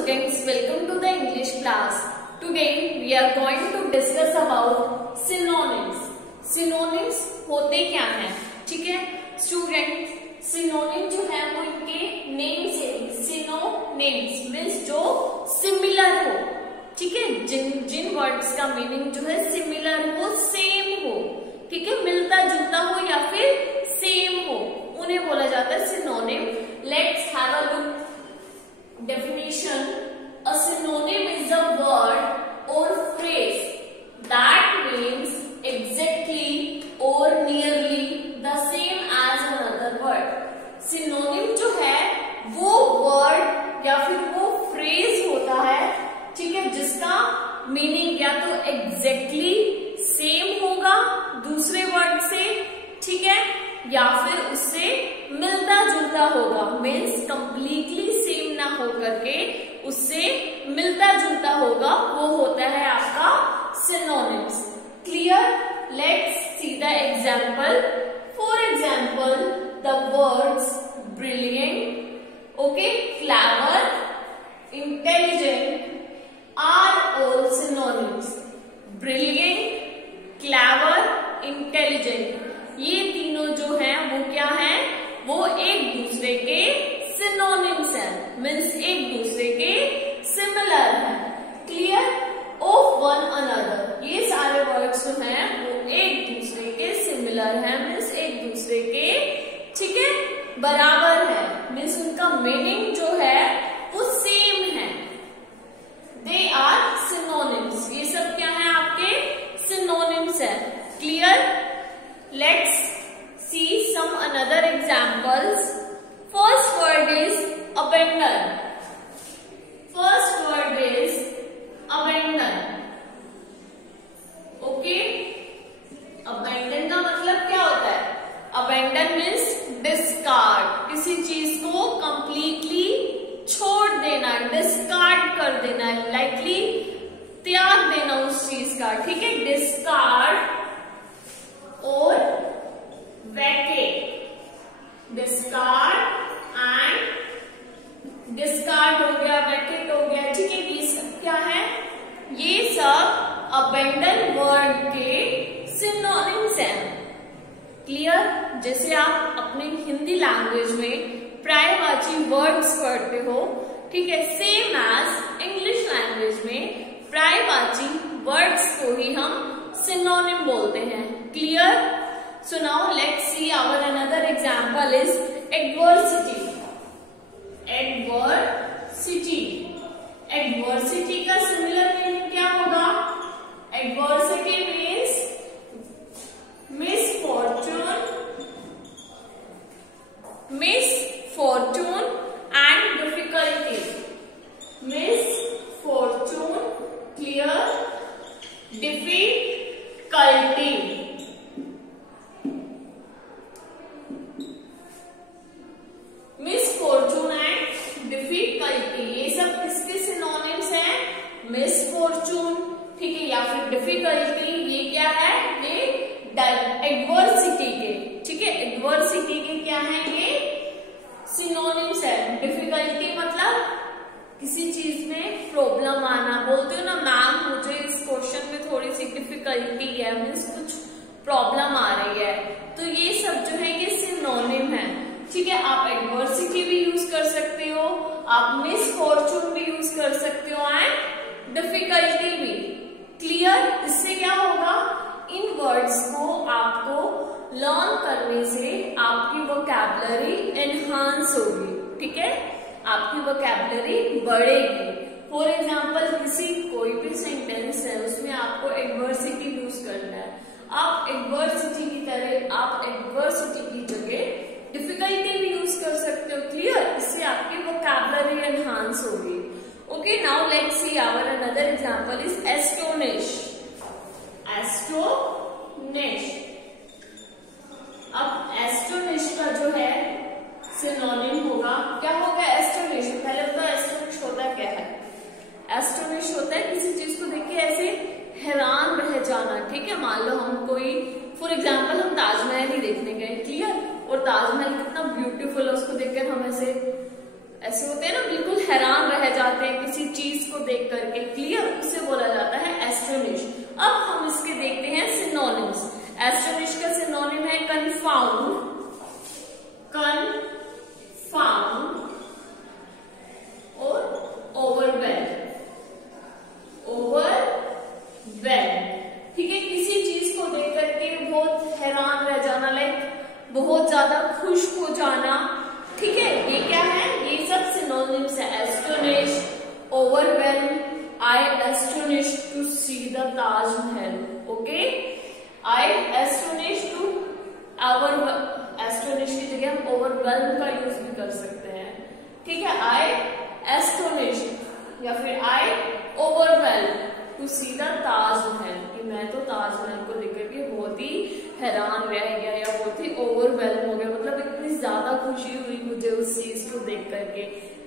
students, welcome to the English class. Today we are going to discuss about synonyms. Synonyms होते क्या हैं? ठीक है स्टूडेंट, सिनोनिम जो है वो इनके नेम से, सिनोनिम्स मीन्स जो सिमिलर हो, ठीक है, जिन वर्ड्स का मीनिंग जो है सिमिलर हो, सेम हो, ठीक है, मिलता जुलता हो या फिर सेम हो, उन्हें बोला जाता है synonym. Let's have a look. Definition: a synonym is a word or phrase that means exactly or nearly the same as another word. Synonym जो है वो word या फिर वो phrase होता है, ठीक है, जिसका मीनिंग या तो exactly same होगा दूसरे वर्ड से, ठीक है, या फिर उससे मिलता जुलता होगा, मीन्स कंप्लीटली सेम ना होकर के उससे मिलता जुलता होगा, वो होता है आपका synonyms. Clear? Let's see the example. For example the words brilliant, okay, clever, intelligent are all synonyms. Brilliant, clever, intelligent, ये तीनों जो हैं वो क्या हैं? वो एक दूसरे के सिनोनिम्स हैं, मीन्स एक दूसरे के सिमिलर हैं. क्लियर? ऑफ वन अनदर, ये सारे वर्ड्स जो हैं वो एक दूसरे के सिमिलर हैं, मीन्स एक दूसरे के, ठीक है, बराबर है, मीन्स उनका मीनिंग जो है वो सेम है. They are synonyms. ये सब क्या है? आपके सिनोनिम्स है. Clear? Let's see some another examples. First word is abandon. First word is abandon. Okay? Abandon का मतलब क्या होता है? Abandon means discard. किसी चीज को completely छोड़ देना, discard कर देना, lightly त्याग देना उस चीज का, ठीक है, discard और vacate. डिस्कार्ड एंड डिस्कार्ड हो गया, वैकेट हो गया, ठीक है, ये सब क्या है? ये सब अबेंडन वर्ड के सिनोनिम्स हैं. क्लियर? जैसे आप अपने हिंदी लैंग्वेज में पर्यायवाची वर्ड्स पढ़ते हो, ठीक है, सेम एज इंग्लिश लैंग्वेज में पर्यायवाची वर्ड्स को ही हम सिनोनिम बोलते हैं. Clear? So now let's see our another example is adversity. Adversity. Adversity का similar meaning क्या होगा? Adversity means misfortune, misfortune and difficulty. Misfortune, clear? Difficulty. Misfortune and difficulty, ये सब किसके सिनोनिम्स हैं? मिसफॉर्चून, ठीक है, या फिर डिफिकल्टी, ये क्या है? ये एडवर्सिटी के, ठीक है, एडवर्सिटी के क्या है? ये सिनोनिम्स है. डिफिकल्टी मतलब किसी चीज में प्रॉब्लम आना. बोलते हो ना मैम मुझे इस क्वेश्चन में थोड़ी सी डिफिकल्टी है, मीन्स कुछ प्रॉब्लम आ रही है, तो ये सब जो है ये सिनोनिम है. ठीक है, आप एडवर्सिटी भी यूज कर सकते हो, आप मिसफॉर्चून भी यूज कर सकते हो एंड डिफिकल्टी भी. क्लियर? इससे क्या होगा? इन वर्ड्स को आपको लर्न करने से आपकी वोकैबुलरी एनहांस होगी, ठीक है, आपकी वोकैबुलरी बढ़ेगी. फॉर एग्जाम्पल किसी कोई भी सेंटेंस है उसमें आपको एडवर्सिटी यूज करना है, आप एडवर्सिटी की तरह आप एडवर्सिटी की जगह डिफिकल्टी भी यूज कर सकते हो. क्लियर? इससे आपकी वोकैबुलरी एनहांस होगी. Okay, now let's see our another example is astonish. Astonish. अब एस्टोनिश का जो है सिनोनिम होगा, क्या होगा? एस्टोनिश. पहले तो एस्टोनिश होता क्या है? एस्टोनिश होता है किसी चीज को देख के ऐसे हैरान रह जाना, ठीक है. मान लो हम कोई, फॉर एग्जाम्पल हम ताजमहल ही देखने गए, क्लियर, और ताजमहल कितना ब्यूटीफुल है, उसको देखकर हम ऐसे होते हैं ना, बिल्कुल हैरान रह जाते जाते हैं किसी चीज को देख करके, क्लियर, उसे बोला जाता है एस्टोनिश। अब हम इसके देखते हैं सिनोनिम्स। एस्टोनिश का सिनोनिम है कंफाउंड, कंफाउंड और ओवरवेल्म, ओवरवेल्म। ठीक है, किसी चीज को देख करके बहुत हैरान रह जाना, लाइक बहुत ज्यादा खुश हो जाना। ठीक है, ये क्या है, ये सब सिनोनिम्स है। Astonish, overwhelm, I astonish to see the Taj Mahal. Okay, I astonish to astonish की जगह हम ओवरवेल्म का यूज भी कर सकते हैं। ठीक है, आई एस्टोनिश या फिर I overwhelm to see the Taj Mahal, कि मैं तो ताजमहल को देख करके बहुत ही हैरान रह गया या बहुत ही ओवरवेल्म हो गया, मतलब इतनी ज्यादा खुशी हुई मुझे उस चीज को देख करके।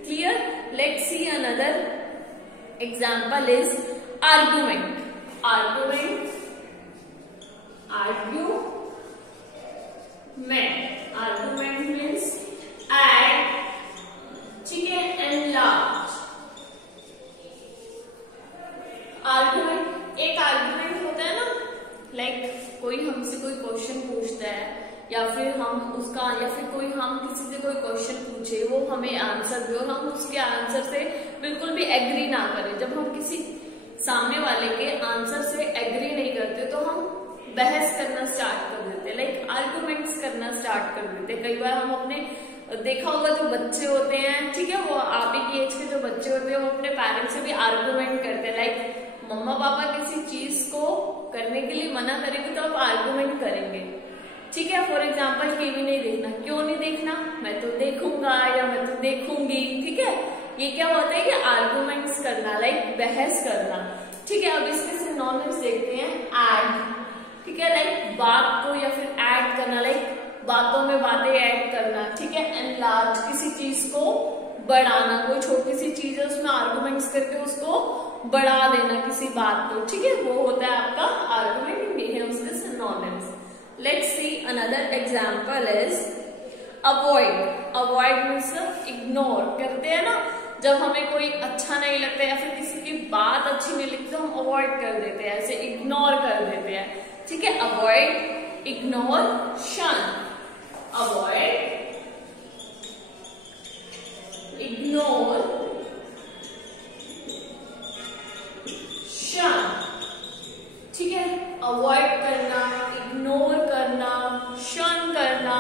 Clear, let's see another example is argument. Argument, argument means add, ठीक है, एनलार्ज। आर्गुमेंट, एक आर्गुमेंट होता है ना, लाइक कोई हमसे कोई क्वेश्चन पूछता है या फिर हम उसका, या फिर कोई हम किसी से कोई क्वेश्चन पूछे, वो हमें आंसर दे और हम उसके आंसर से बिल्कुल भी एग्री ना करें। जब हम किसी सामने वाले के आंसर से एग्री नहीं करते तो हम बहस करना स्टार्ट कर देते, लाइक आर्गुमेंट्स करना स्टार्ट कर देते। कई बार हम अपने, देखा होगा जो बच्चे होते हैं, ठीक है, वो आप ही की एज के जो बच्चे होते हैं वो अपने पेरेंट्स से भी आर्गुमेंट करते हैं, लाइक मम्मा पापा किसी चीज को करने के लिए मना करेंगे तो आप आर्गुमेंट करेंगे। ठीक है, फॉर एग्जाम्पल टीवी नहीं देखना, क्यों नहीं देखना, मैं तो देखूंगा या मैं तो देखूंगी। ठीक है, ये क्या होता है, ये आर्गुमेंट्स करना, लाइक बहस करना। ठीक है, अब इसके सिनोनिम्स देखते हैं। ऐड, ठीक है, लाइक बात को या फिर ऐड करना, लाइक बातों में बातें ऐड करना। ठीक है, एनलार्ज, किसी चीज को बढ़ाना, कोई छोटी सी चीज है उसमें आर्गुमेंट्स करके उसको बढ़ा देना किसी बात को। ठीक है, वो होता है आपका आर्गुमेंट, ये है उसके synonyms. Let's see another example is avoid. Avoid means ignore करते हैं ना, जब हमें कोई अच्छा नहीं लगता या फिर किसी की बात अच्छी नहीं लगती तो हम अवॉइड कर देते हैं, ऐसे इग्नोर कर देते हैं। ठीक है, अवॉइड, इग्नोर, शन। अवॉइड, इग्नोर, शन। ठीक है, अवॉइड करना, इग्नोर करना, शन करना।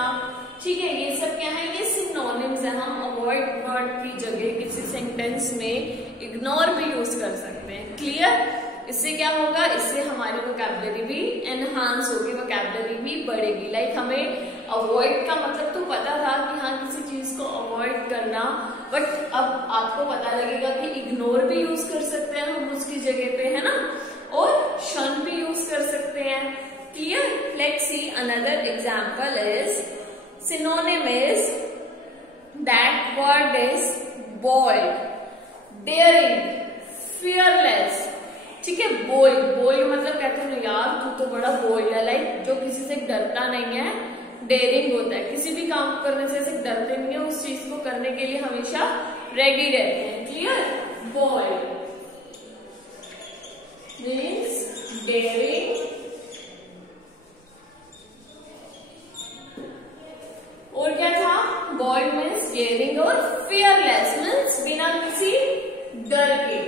ठीक है, ये सब क्या है, ये सिनोनिम्स है। हम अवॉइड वर्ड की जगह किसी सेंटेंस में इग्नोर भी यूज कर सकते हैं। क्लियर, इससे क्या होगा, इससे हमारी वोकैबुलरी भी एनहांस होगी, वोकैबुलरी भी बढ़ेगी। लाइक हमें अवॉइड का मतलब तो पता था कि हाँ किसी चीज को अवॉइड करना, बट अब आपको पता लगेगा कि इग्नोर भी यूज कर सकते हैं हम उसकी जगह पे, है ना, और शन भी यूज कर सकते हैं। Clear, let's see another example is synonym is, that word is bold, daring, fearless। ठीक है, बोल्ड, बोल्ड मतलब कहते हैं यार तू तो बड़ा बोल्ड है, लाइक जो किसी से डरता नहीं है, डेयरिंग होता है, किसी भी काम को करने से डरते नहीं है, उस चीज को करने के लिए हमेशा रेडी रहते हैं। क्लियर, बोल्ड मीन्स डेयरिंग, और क्या था, बोल्ड मीन्स डेयरिंग, और फियरलेस मीन्स बिना किसी डर के।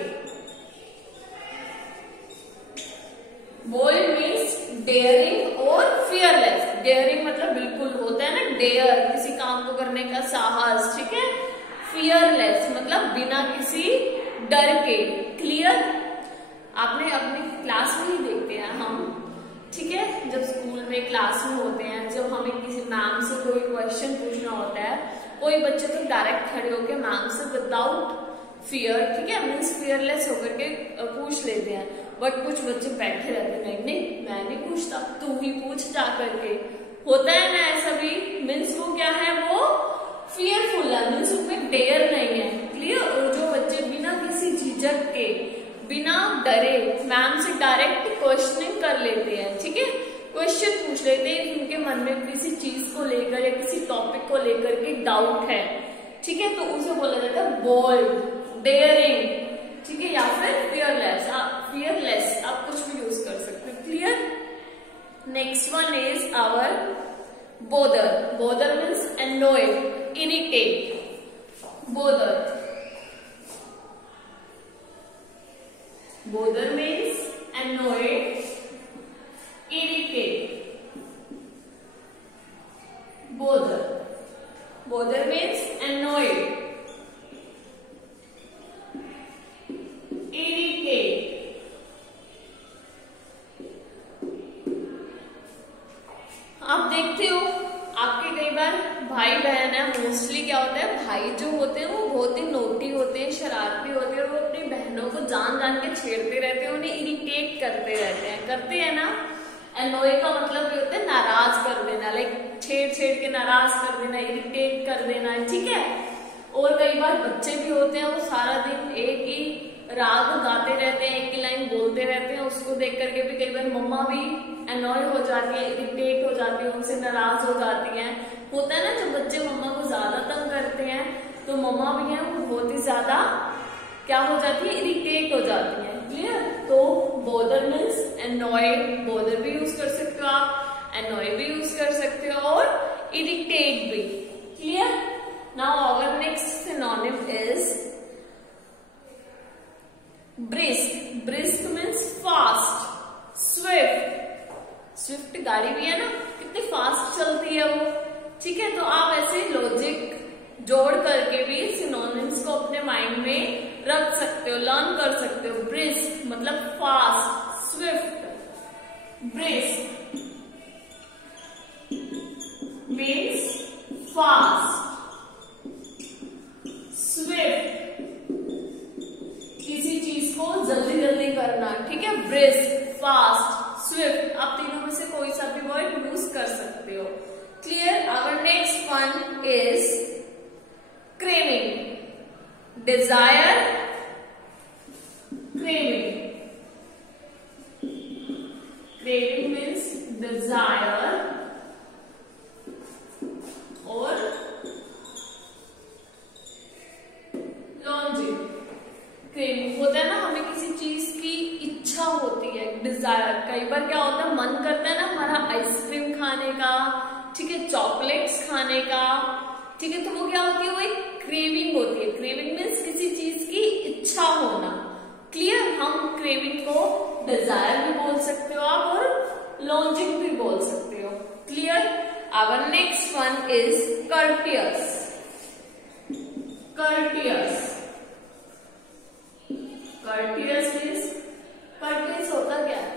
बोल्ड मीन्स डेयरिंग और फियरलेस। डेयरिंग मतलब बिल्कुल होता है ना डेयर, किसी काम को करने का साहस। ठीक है, फियरलेस मतलब बिना किसी डर के। क्लियर, आपने अपनी क्लास में ही देखते हैं हम, ठीक है, जब स्कूल में क्लास में होते हैं, जब हमें किसी मैम से कोई क्वेश्चन पूछना होता है, कोई बच्चे तो डायरेक्ट खड़े होकर मैम से विदाउट फियर, ठीक है, मीन्स फियरलेस होकर के पूछ लेते हैं, बट कुछ बच्चे बैठे रहते हैं, नहीं मैं नहीं पूछता, तू ही पूछ जा करके। होता है ना ऐसा भी, मीन्स वो क्या है, वो फियरफुल है, मीन्स उसमें डेयर नहीं है। क्लियर, और जो बच्चे बिना किसी झिझक के, बिना डरे मैम से डायरेक्ट क्वेश्चनिंग कर लेते हैं, ठीक है, क्वेश्चन पूछ लेते हैं, उनके मन में किसी चीज को लेकर या किसी टॉपिक को लेकर के डाउट है, ठीक है, तो उसे बोला जाता है बोल्ड। डेयरिंग, ठीक है, या फिर फियरलेस। आप कुछ भी यूज कर सकते हो। Clear. Next one is our bother. Bother means annoy, irritate। Bother means annoy, irritate। Bother means annoyed, irritate। आप देखते हो आपके कई बार भाई बहन है, मोस्टली क्या होता है, भाई जो होते हैं वो बहुत ही नोटी होते हैं, शरारती होते हैं, और वो अपनी बहनों को जान जान के छेड़ते रहते हैं, उन्हें इरिटेट करते हैं ना। एनोय का मतलब ये होता है नाराज कर देना, लाइक छेड़ के नाराज कर देना, इरिटेट कर देना, ठीक है। और कई बार बच्चे भी होते हैं, वो सारा दिन एक ही राग गाते रहते हैं, एक ही लाइन बोलते रहते हैं, उसको देख करके भी कई बार मम्मा भी एनॉय हो जाती है, इरिटेट हो जाती है, उनसे नाराज हो जाती हैं। होता है ना जब बच्चे मम्मा को ज्यादा तंग करते हैं तो मम्मा भी है वो बहुत ही ज्यादा क्या हो जाती है, इरिटेट हो जाती है। क्लियर। तो बोदर मीन्स एनॉय, बोदर भी यूज कर सकते हो आप, एनॉय भी यूज कर सकते हो, और इरिटेट भी। Clear. Now our next synonym is brisk. Brisk means fast, swift गाड़ी भी है ना, कितनी फास्ट चलती है वो, ठीक है। तो आप ऐसे लॉजिक जोड़ करके भी सिनोनिम्स को अपने माइंड में रख सकते हो, लर्न कर सकते हो। ब्रिस्क मतलब fast, Swift. Brisk means fast, Swift किसी चीज को जल्दी जल्दी करना, ठीक है। ब्रिस्क, फास्ट, स्विफ्ट, आप तीनों में से कोई सा भी वर्ड यूज कर सकते हो। Clear. Our next one is craving. Desire, craving. Craving means desire और लॉन्जिंग। क्रेविंग होता है ना, हमें किसी चीज की इच्छा होती है, डिजायर। कई बार क्या होता है, मन करता है ना हमारा आइसक्रीम खाने का, ठीक है, चॉकलेट्स खाने का, ठीक है। तो वो क्या होती है, वो एक क्रेविंग होती है। क्रेविंग मीन्स किसी चीज की इच्छा होना। क्लियर। हम क्रेविंग को डिजायर भी बोल सकते हो आप, और लॉन्जिंग भी बोल सकते हो। Clear. Our next one is courteous. Courteous means, courteous होता क्या है,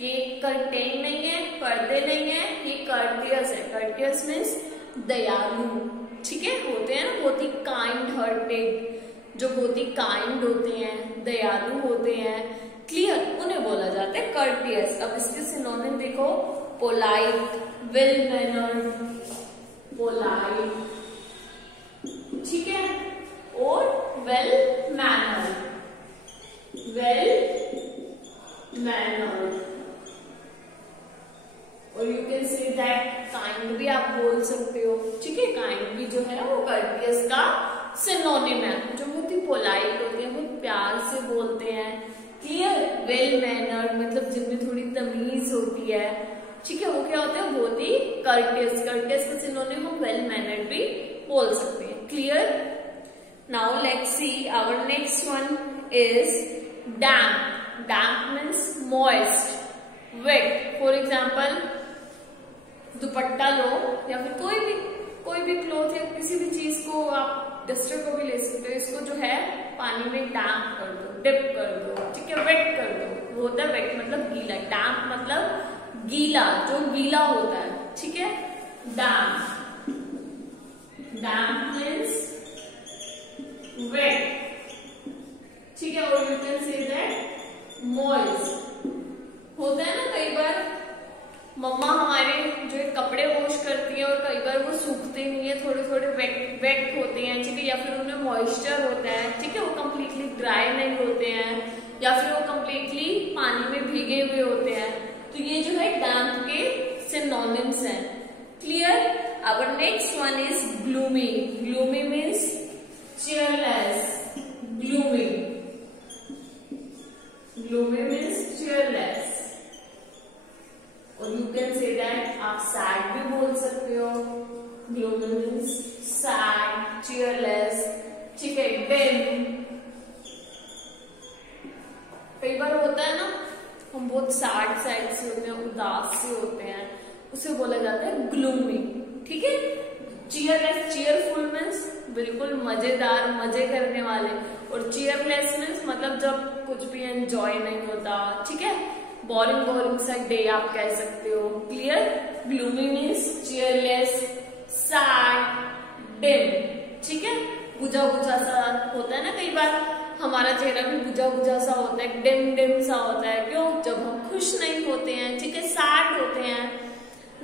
ये कर्टेन नहीं है, पर्दे नहीं है, ये कर्टियस है। कर्टियस मीन्स दयालु, ठीक है। होते हैं ना बहुत ही काइंड हार्टेड, जो बहुत ही काइंड होते हैं, दयालु होते हैं, क्लियर, उन्हें बोला जाता है कर्टियस। अब इसके सिनोनिम देखो, पोलाइट, वेल मैनर्ड, पोलाइट, ठीक है, और वेल मैनर्ड, वेल मैनर्ड, और you can say that kind भी आप बोल सकते हो, ठीक है। काइंड भी जो है वो कर्टियस का सिनोनिम है, जो बहुत ही पोलाइट होते हैं, बहुत प्यार से बोलते हैं। क्लियर। वेल मैनर्ड मतलब जिनमें थोड़ी तमीज होती है, ठीक है, वो क्या होता है, बहुत ही कर्टियस। कर्टियस का सिनोनिम हम वेल मैनर्ड भी बोल सकते हैं। Clear. Now let's see our next one is damp. Damp means moist, wet. For example, dupatta लो या फिर कोई भी क्लॉथ या किसी भी चीज को, आप डस्टर को भी ले सकते हो, इसको जो है पानी में डैम्प कर दो, डिप कर दो, ठीक है, वेट कर दो। वो होता है वेट मतलब गीला, डैम्प मतलब गीला, जो गीला होता है, ठीक है। डैम्प, डैम्प मीन्स वेट, ठीक है। और you can say that moist. होता है ना कई बार मम्मा हमारे जो है कपड़े वॉश करती है और कई बार वो सूखते नहीं है, थोड़े थोड़े वेट होते हैं, ठीक है, या फिर उनमें मॉइस्चर होता है, ठीक है, वो कम्प्लीटली ड्राई नहीं होते हैं, या फिर वो कम्प्लीटली पानी में भीगे हुए होते हैं। तो ये जो है डैम्प के सिनोनिम्स हैं। Clear. Our next one is gloomy. Gloomy means cheerless, dim. कई बार होता है ना, हम बहुत सैड से होते हैं, उदास से होते हैं, उसे बोला जाता है ग्लूमी। ठीक है। चीयरलेस, चीयरफुल मीन्स बिल्कुल मजेदार, मजे करने वाले, और चीयरलेस मीन्स मतलब जब कुछ भी एंजॉय नहीं होता। ठीक है। बोरिंग बोरिंग सा डे आप कह सकते हो। Clear. Gloomy means cheerless, sad, dim. ठीक है। बुझा बुझा सा होता है ना, कई बार हमारा चेहरा भी बुझा बुझा सा होता है, डिम डिम सा होता है। क्यों? जब हम खुश नहीं होते हैं। ठीक है। सैड होते हैं।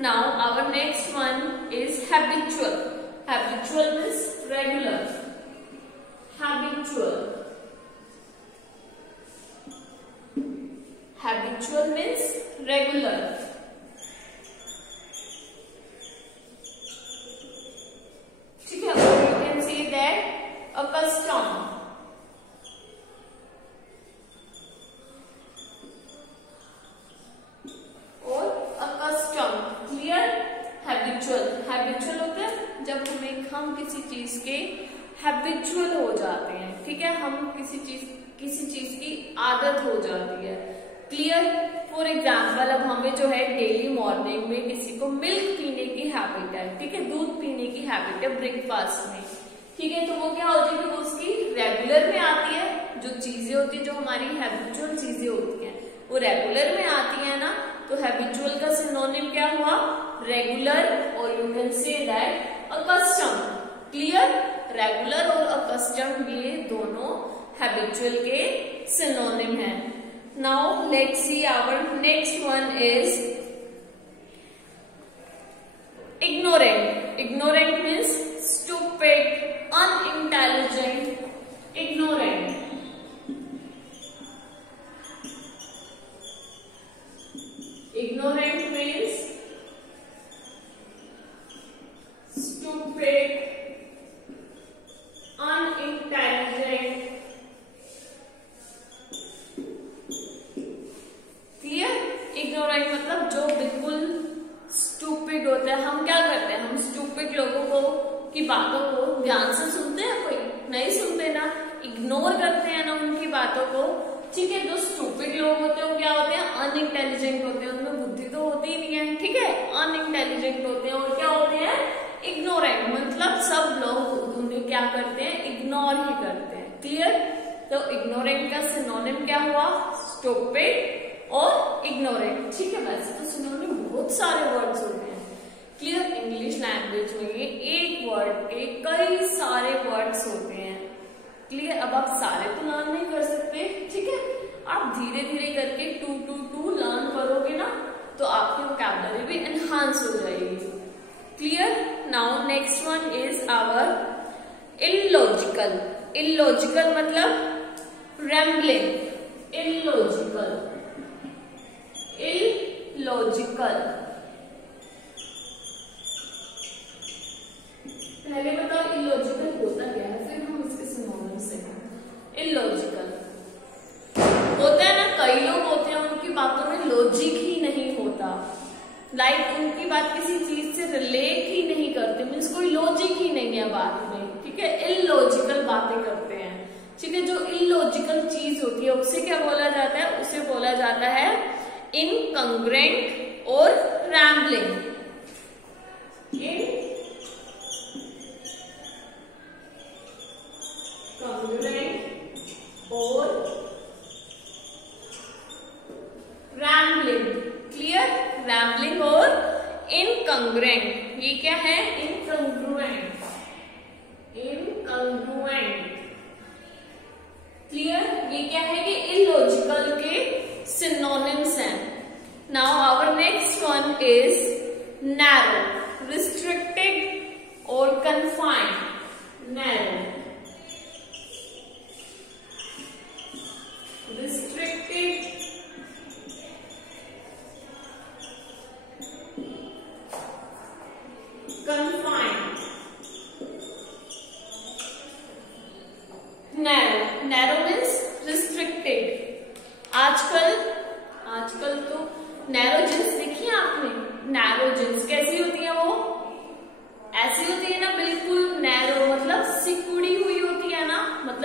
Now our next one is habitual. Habitual means regular. Habitual. Habitual means regular. ठीक है। You can see that accustom. Habitual होते हैं जब हम किसी चीज के हैबिचुअल हो जाते हैं। ठीक है। हम किसी चीज की आदत हो जाती है। क्लियर। फॉर एग्जाम्पल, अब हमें जो है डेली मॉर्निंग में किसी को मिल्क पीने की हैबिट है। ठीक है। दूध पीने की हैबिट है ब्रेकफास्ट में। ठीक है। तो वो क्या हो जाएगी, वो उसकी रेगुलर में आती है। जो चीजें होती है, जो हमारी हैबिचुअल चीजें होती हैं, वो रेगुलर में आती है ना, तो हैबिचुअल का सिनोनिम क्या हुआ? रेगुलर, और you can say that accustom. Clear. Regular और अकस्टम ये दोनों हैबिचुअल के सिनोनिम हैं। Now let's see our next one is ignorant. Ignorant means stupid, unintelligent. Ignorant. Ignorant means stupid, unintelligent. Clear? Ignorant मतलब जो बिल्कुल stupid होता है। हम क्या करते हैं, हम stupid लोगों को की बातों को ध्यान से सुनते हैं? कोई नहीं सुनते ना, इग्नोर करते हैं ना उनकी बातों को। ठीक है। जो स्टूपिड लोग होते हैं वो क्या होते हैं? अनइंटेलिजेंट होते हैं। उनमें बुद्धि तो होती ही नहीं है। ठीक है। अनइंटेलिजेंट होते हैं। और क्या होते हैं? इग्नोरेंट। मतलब सब लोग उन्हें क्या करते हैं? इग्नोर ही करते हैं। क्लियर। तो इग्नोरेंट का सिनोनिम क्या हुआ? स्टूपिड और इग्नोरेंट। ठीक है। वैसे तो सिनोनिम बहुत सारे वर्ड्स होते हैं। क्लियर। इंग्लिश लैंग्वेज में एक वर्ड के कई सारे वर्ड्स होते हैं। क्लियर। अब आप सारे तो लर्न नहीं कर सकते। ठीक है। आप धीरे धीरे करके 2 to 2 लर्न करोगे ना, तो आपकी वोकैबुलरी भी एनहांस हो जाएगी। Clear. Now next one is our illogical. Illogical मतलब रैम्बलिंग। इलॉजिकल। इलॉजिकल। पहले बताओ इलॉजिकल होता क्या है, फिर हम इसके सिनोनिम से। इलॉजिकल होता है ना, कई लोग होते हैं उनकी बातों में लॉजिक ही नहीं होता। लाइक उनकी बात किसी चीज से रिलेट ही नहीं करते, मीन्स कोई लॉजिक ही नहीं है बात में। ठीक है। इलॉजिकल बातें करते हैं। ठीक है। जो इलॉजिकल चीज होती है उसे क्या बोला जाता है? उसे बोला जाता है इनकंग्रुएंट और रैम्बलिंग। और रैम्बलिंग। क्लियर। रैम्बलिंग और इनकंग्रुएंट। ये क्या है? इनकंग्रुएंट। इनकंग्रुएंट। क्लियर। ये क्या है कि इलॉजिकल के सिनोनिम्स हैं। Now our next one is narrow, restricted और confined. Narrow, restricted, confined, narrow. Narrow means restricted. आजकल तो नैरो जींस देखी है आपने? नैरो जींस कैसी होती है? वो ऐसी होती है ना, बिल्कुल नैरो, मतलब सिकुड़ी हुई होती है ना, मतलब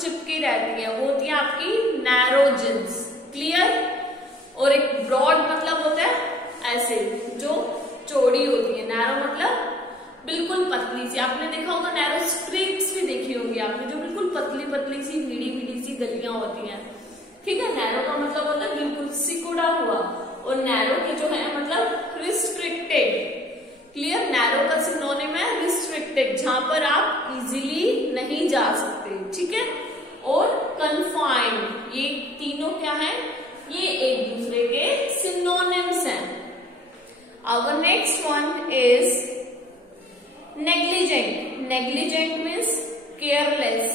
चिपकी रहती है, वो होती है आपकी नैरो जींस। क्लियर। और एक ब्रॉड मतलब होता है ऐसे जो चौड़ी होती है, नैरो मतलब बिल्कुल पतली सी। आपने देखा होगा नैरो स्ट्रीट्स भी देखी होंगी आपने, जो बिल्कुल पतली पतली सी मीडी सी गलियां होती हैं। ठीक है, नैरो का मतलब होता है बिल्कुल सिकुड़ा हुआ, और नैरो के जो है मतलब रिस्ट्रिक्टेड। क्लियर। नैरो का सिनोनिम है रिस्ट्रिक्टेड, जहां पर आप इजीली नहीं जा सकते। ठीक है। और कन्फाइंड, ये तीनों क्या है, ये एक दूसरे के सिनोनिम्स हैं। Our next one is negligent. Negligent means careless,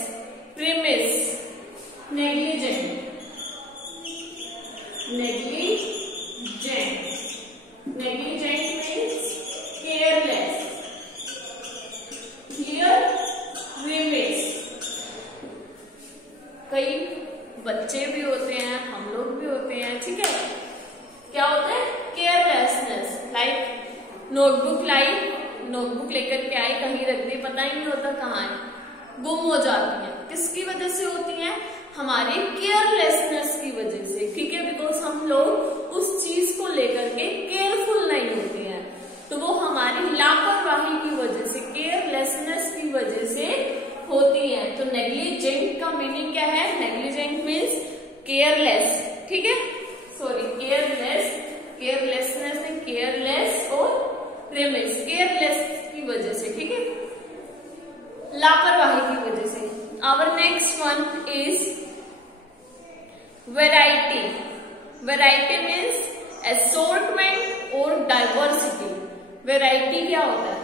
remiss. Negligent. Negligent. Negligent means careless. Clear? Remiss. कई बच्चे भी होते हैं, हम लोग भी होते हैं। ठीक है, क्या होता है, केयरलेसनेस। लाइक नोटबुक लाई, नोटबुक लेकर के आई, कहीं रख दी, पता ही नहीं होता कहाँ है, गुम हो जाती है। किसकी वजह से होती है, हमारी केयरलेसनेस की वजह से। ठीक है, बिकॉज हम लोग उस चीज को लेकर के केयरफुल नहीं होते हैं, तो वो हमारी लापरवाही की वजह से, केयरलेसनेस की वजह से होती है। तो नेग्लिजेंट का मीनिंग क्या है, नेग्लिजेंट मीन्स केयरलेस। ठीक है, सॉरी केयरलेस, केयरलेसनेस है, केयरलेस और रिमिस, केयरलेस की वजह से। ठीक है, लापरवाही की वजह से। Our next one is variety. Variety means assortment और डाइवर्सिटी। वैरायटी क्या होता है,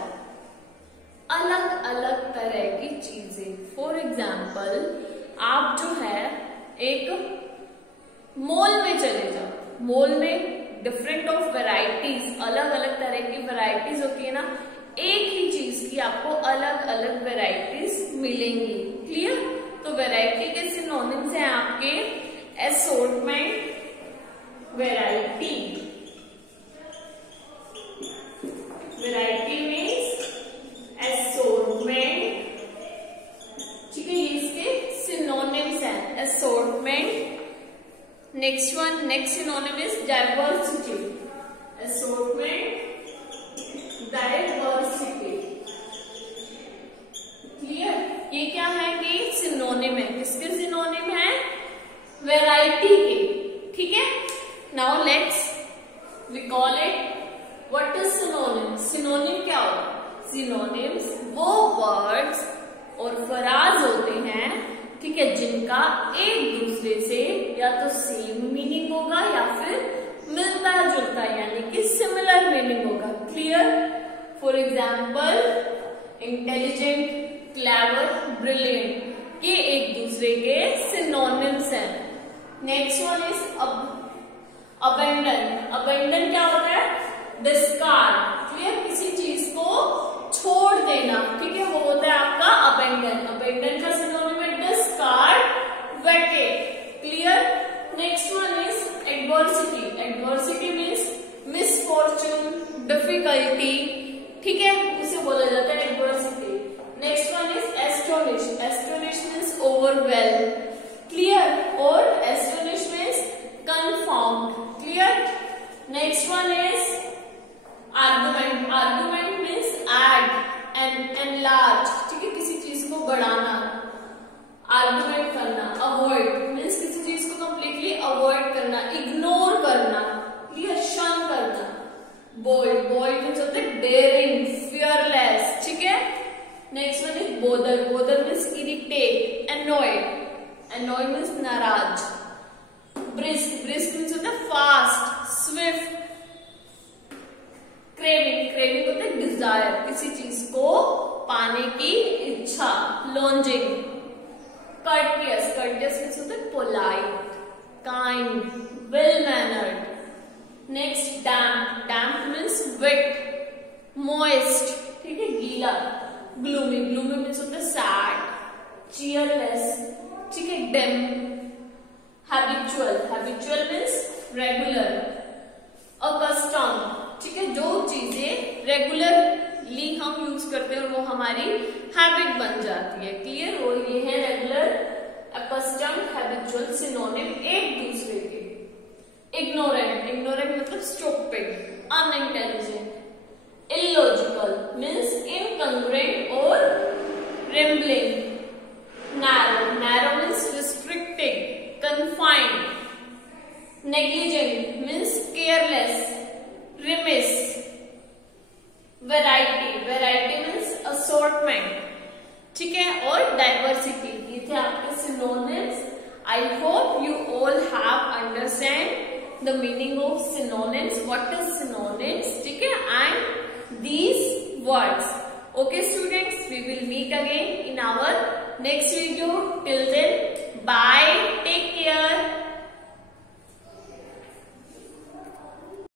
अलग अलग तरह की चीजें। फॉर एग्जाम्पल, आप जो है एक मॉल में चले जाओ, मॉल में डिफरेंट ऑफ वैरायटीज, अलग अलग तरह की वैरायटीज होती है ना, एक ही चीज की आपको अलग अलग वैरायटीज मिलेंगी। क्लियर। तो वैरायटी के सिनोनिम्स हैं आपके assortment, variety. Variety means assortment. ठीक है, ये इसके सिनोनिम्स हैं, assortment. Next one, next synonym is diversity. Assortment, diversity. Clear. ये क्या है कि सिनोनिम है, किसके सिनोनिम है, वैरायटी के। ठीक है, now let's we call it what is synonym. Synonym क्या होगा, सिनोनिम्स वो वर्ड्स और फ्राज होते हैं, ठीक है, जिनका एक दूसरे से या तो सेम मीनिंग होगा या फिर मिलता जुलता, यानी कि सिमिलर मीनिंग होगा। Clear. For example, intelligent, clever, brilliant, ये एक दूसरे के सिनोनिम्स हैं। Next one is abandon. Abandon क्या होता है, डिस्कार्ड। क्लियर, किसी चीज को छोड़ देना। ठीक है, वो होता है आपका अबेंडन। अबेंडन का सिनोनिम है discard, vacate. Clear. Next one is adversity. Adversity means misfortune, difficulty. ठीक है, उसे बोला जाता है adversity. Next one is astonish. Astonish means overwhelm. Clear. और astonish means confound. Clear. Next one is argument. Argument means add and enlarge. ठीक है, किसी चीज को बढ़ाना, आर्गुमेंट करना। अवॉइड मीन्स किसी चीज को कंप्लीटली अवॉइड करना, इग्नोर करना। क्लियर, शन करना। बोल्ड, बोल्ड मीन्स होता है डेयरिंग, फियरलेस। ठीक है। Next one is bother. Bother means irritate, annoyed. Annoyed means नाराज। ब्रिस्क, ब्रिस्क मीन्स होता है फास्ट, स्विफ्ट। क्रेविंग, क्रेविंग होता है डिजायर, किसी चीज को पाने की इच्छा, लॉन्जिंग। कर्टियस, कर्टियस मीन्स होता है polite, kind, well mannered. Next damp, damp means wet, moist. ठीक है, गीला। ग्लूमी, ग्लूमी मीन्स होता है सैड, चीयरलेस। ठीक है, dim. Habitual, habitual means regular. Accustom, ठीक है, जो चीजें रेगुलरली हम यूज करते हैं और वो हमारी हैबिट बन जाती है। क्लियर। और ये है रेगुलर accustomed, habitual, synonym एक दूसरे के. Ignorant, ignorant मतलब stupid, unintelligent. Illogical means incongruent or rambling. Narrow, narrow means restricted, confined. Negligent means careless, remiss. Variety, variety means assortment. ठीक है. और diversity, ये थे आपके synonyms. I hope you all have understand the meaning of synonyms. What is synonyms? ठीक है. And these words. Okay students, we will meet again in our next video. Till then,